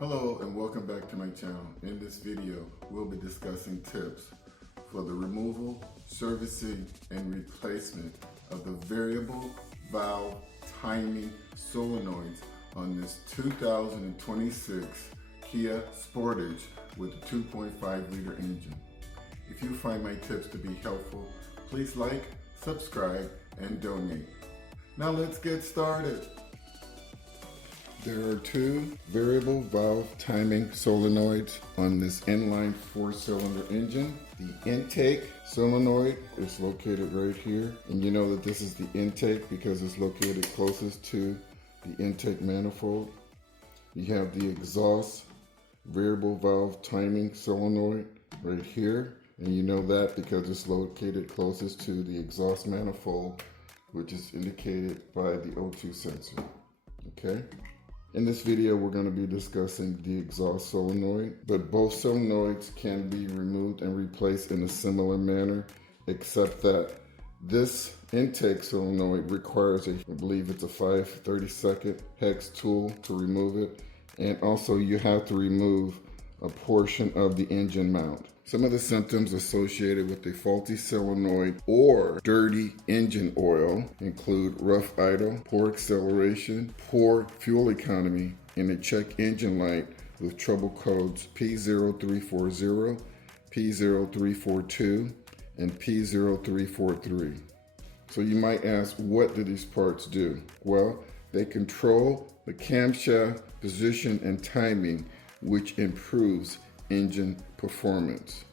Hello and welcome back to my channel. In this video, we'll be discussing tips for the removal, servicing, and replacement of the variable valve timing solenoids on this 2026 Kia Sportage with a 2.5 liter engine. If you find my tips to be helpful, please like, subscribe, and donate. Now let's get started. There are two variable valve timing solenoids on this inline 4-cylinder engine. The intake solenoid is located right here, and you know that this is the intake because it's located closest to the intake manifold. You have the exhaust variable valve timing solenoid right here, and you know that because it's located closest to the exhaust manifold, which is indicated by the O2 sensor. Okay? In this video, we're going to be discussing the exhaust solenoid, but both solenoids can be removed and replaced in a similar manner, except that this intake solenoid requires I believe it's a 5/32 hex tool to remove it, and also you have to remove a portion of the engine mount. Some of the symptoms associated with a faulty solenoid or dirty engine oil include rough idle, poor acceleration, poor fuel economy, and a check engine light with trouble codes P0340, P0342, and P0343. So you might ask, what do these parts do? Well, they control the camshaft position and timing, which improves engine performance.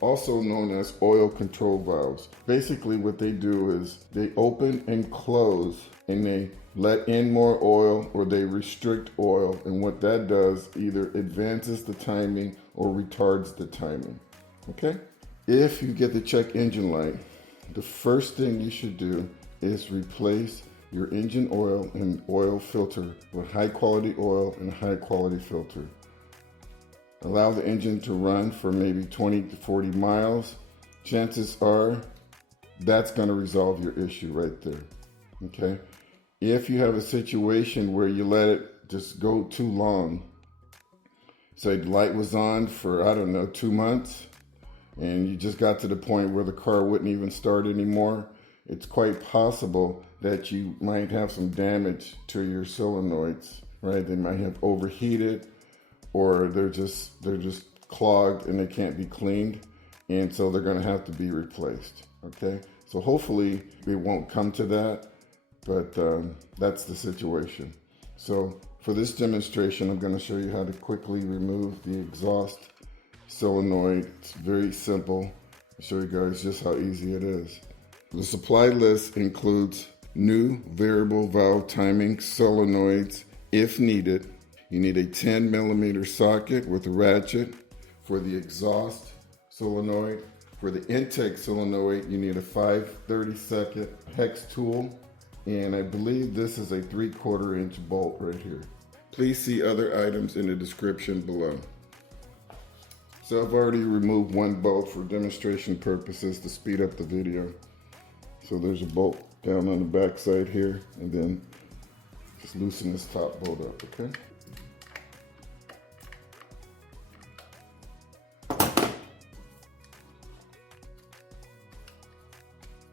Also known as oil control valves. Basically what they do is they open and close, and they let in more oil or they restrict oil, and what that does either advances the timing or retards the timing. Okay? If you get the check engine light, the first thing you should do is replace your engine oil and oil filter with high quality oil and high quality filter. Allow the engine to run for maybe 20 to 40 miles. Chances are that's going to resolve your issue right there. Okay? If you have a situation where you let it just go too long, say the light was on for, I don't know, 2 months, and you just got to the point where the car wouldn't even start anymore, it's quite possible that you might have some damage to your solenoids, right? They might have overheated, or they're just clogged and they can't be cleaned, and so they're going to have to be replaced. Okay, so hopefully it won't come to that, but that's the situation. So for this demonstration, I'm going to show you how to quickly remove the exhaust solenoid. It's very simple. I'll show you guys just how easy it is. The supply list includes new variable valve timing solenoids if needed. You need a 10mm socket with a ratchet for the exhaust solenoid. For the intake solenoid, you need a 5/32 hex tool, and I believe this is a 3/4 inch bolt right here. Please see other items in the description below. So I've already removed one bolt for demonstration purposes to speed up the video. So there's a bolt down on the back side here, and then just loosen this top bolt up, okay?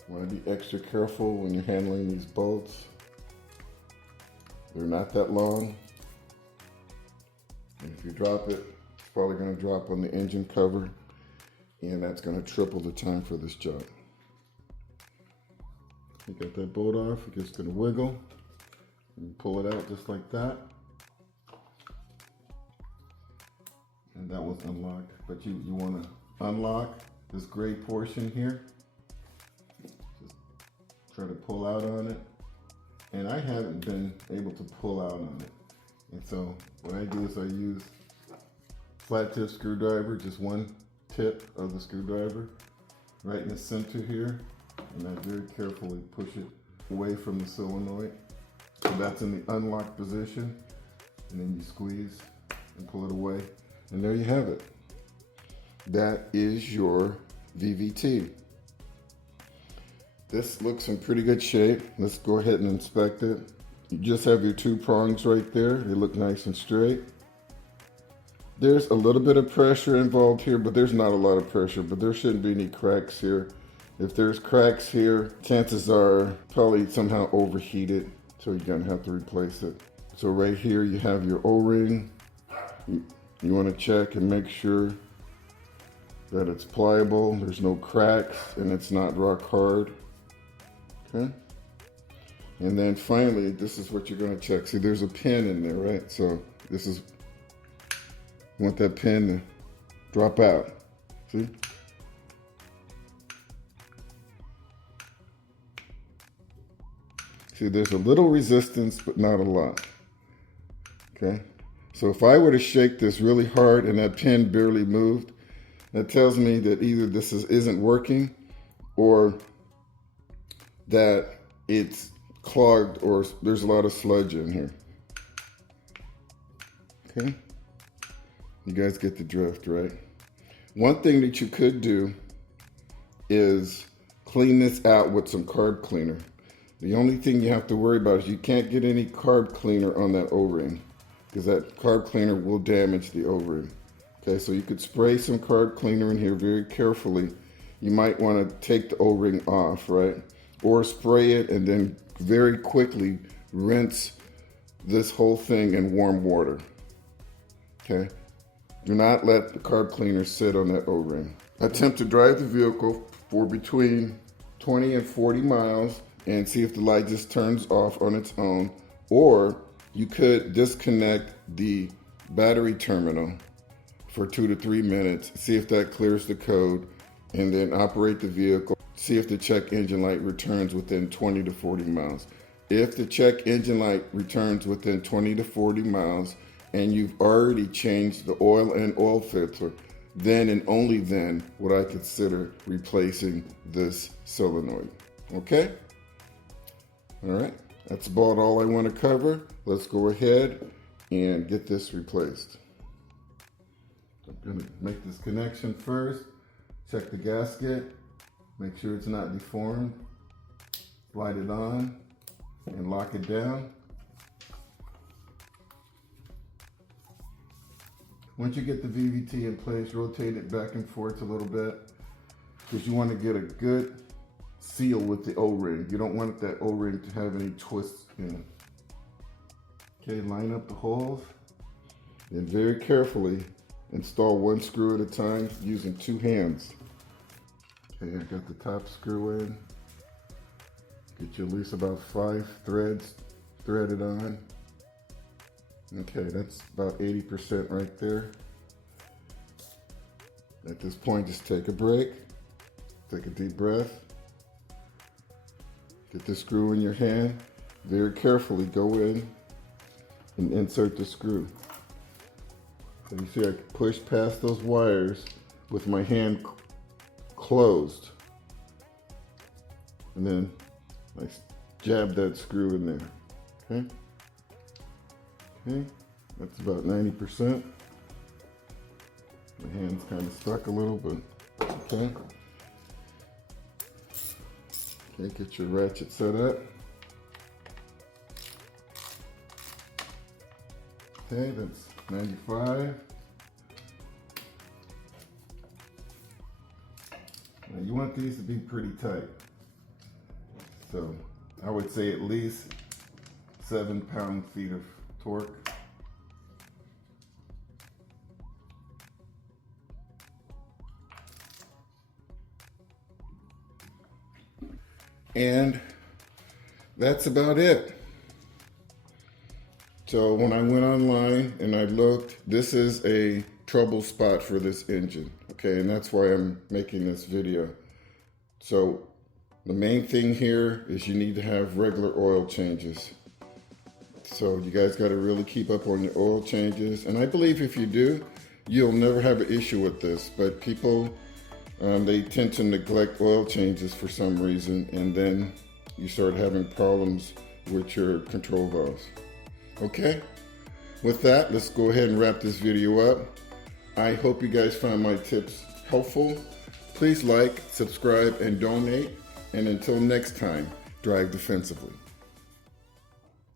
You want to be extra careful when you're handling these bolts. They're not that long. And if you drop it, it's probably going to drop on the engine cover, and that's going to triple the time for this job. You got that bolt off, it's just going to wiggle. And pull it out just like that. And that was unlocked. But you want to unlock this gray portion here. Try to pull out on it, and I haven't been able to pull out on it, and so what I do is I use flat tip screwdriver, just one tip of the screwdriver right in the center here, and I very carefully push it away from the solenoid, so that's in the unlocked position, and then you squeeze and pull it away, and there you have it. That is your VVT. This looks in pretty good shape. Let's go ahead and inspect it. You just have your two prongs right there. They look nice and straight. There's a little bit of pressure involved here, but there's not a lot of pressure, but there shouldn't be any cracks here. If there's cracks here, chances are probably somehow overheated, so you're gonna have to replace it. So right here you have your O-ring. You wanna check and make sure that it's pliable, there's no cracks, and it's not rock hard, okay? And then finally, this is what you're gonna check. See, there's a pin in there, right? So this is, you want that pin to drop out, see? See, there's a little resistance, but not a lot, okay? So if I were to shake this really hard and that pin barely moved, that tells me that either this isn't working or that it's clogged or there's a lot of sludge in here. Okay? You guys get the drift, right? One thing that you could do is clean this out with some carb cleaner. The only thing you have to worry about is you can't get any carb cleaner on that O-ring because that carb cleaner will damage the O-ring. Okay, so you could spray some carb cleaner in here very carefully. You might want to take the O-ring off, right? Or spray it and then very quickly rinse this whole thing in warm water. Okay? Do not let the carb cleaner sit on that O-ring. Attempt to drive the vehicle for between 20 and 40 miles and see if the light just turns off on its own. Or you could disconnect the battery terminal for 2 to 3 minutes, see if that clears the code, and then operate the vehicle. See if the check engine light returns within 20 to 40 miles. If the check engine light returns within 20 to 40 miles and you've already changed the oil and oil filter, then and only then would I consider replacing this solenoid. Okay? All right, that's about all I want to cover. Let's go ahead and get this replaced. I'm going to make this connection first, check the gasket, make sure it's not deformed, slide it on, and lock it down. Once you get the VVT in place, rotate it back and forth a little bit because you want to get a good seal with the O-ring. You don't want that O-ring to have any twists in it. Okay, line up the holes and very carefully install one screw at a time using 2 hands. Okay, I got the top screw in. Get you at least about 5 threads threaded on. Okay, that's about 80% right there. At this point, just take a break, take a deep breath. Get the screw in your hand. Very carefully go in and insert the screw. So you see I push past those wires with my hand closed. And then I jab that screw in there, okay? Okay, that's about 90%. My hand's kind of stuck a little, but okay. Okay, get your ratchet set up. Okay, that's 95. Now you want these to be pretty tight. So I would say at least 7 pound-feet of torque. And that's about it. So when I went online and I looked, this is a trouble spot for this engine, okay? And that's why I'm making this video. So the main thing here is you need to have regular oil changes. So you guys got to really keep up on your oil changes. And I believe if you do, you'll never have an issue with this. But people, they tend to neglect oil changes for some reason, and then you start having problems with your control valves. Okay, with that, let's go ahead and wrap this video up. I hope you guys found my tips helpful. Please like, subscribe, and donate. And until next time, drive defensively.